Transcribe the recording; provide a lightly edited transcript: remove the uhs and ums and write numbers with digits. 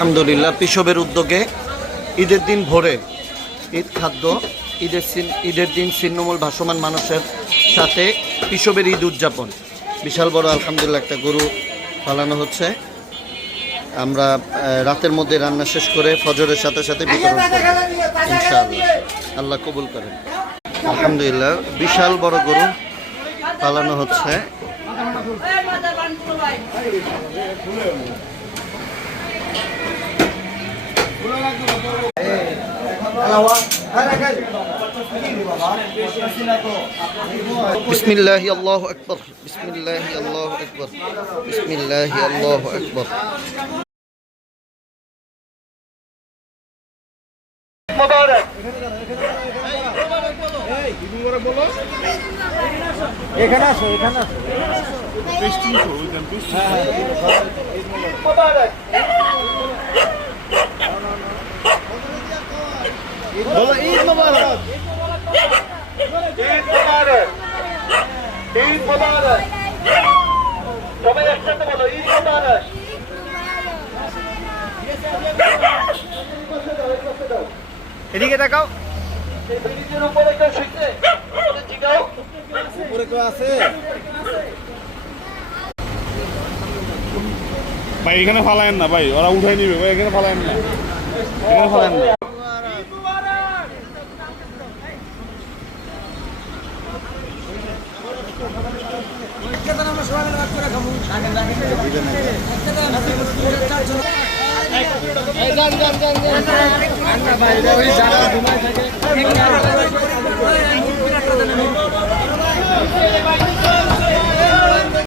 আলহামদুলিল্লাহ পিসবের উদ্যোগে ঈদের দিন ভোরে ঈদ খাদ্য ঈদের দিন ছিন্নমূল ভাসমান মানুষের সাথে পিসবের ঈদ উদযাপন বিশাল বড় আলহামদুলিল্লাহ একটা গরু পালানো হচ্ছে। আমরা রাতের মধ্যে রান্না শেষ করে ফজরের সাথে সাথে বিতরণ করব ইনশাআল্লাহ। আল্লাহ কবুল করেন। আলহামদুলিল্লাহ বিশাল বড় গরু পালানো হচ্ছে। বিসমিল্লাহি আল্লাহু আকবার, বিসমিল্লাহি আল্লাহু আকবার, বিসমিল্লাহি আল্লাহু আকবার। মুবারক এখানে আসো, এখানে আসো। মুবারক বলো ঈদ মুবারক, ঈদ মুবারক, ঈদ মুবারক। সবাই একসাথে বলো ঈদ মুবারক। এদিকে তাকাও। ব্রিজের উপরে কেউ শুইছে? জিগাও উপরে কেউ আছে? ভাই এখানে ফালায়েন না ভাই, ওরা উঠাই নিবে ভাই, এখানে ফালায়েন না, এখানে ফালায়েন না। আমরা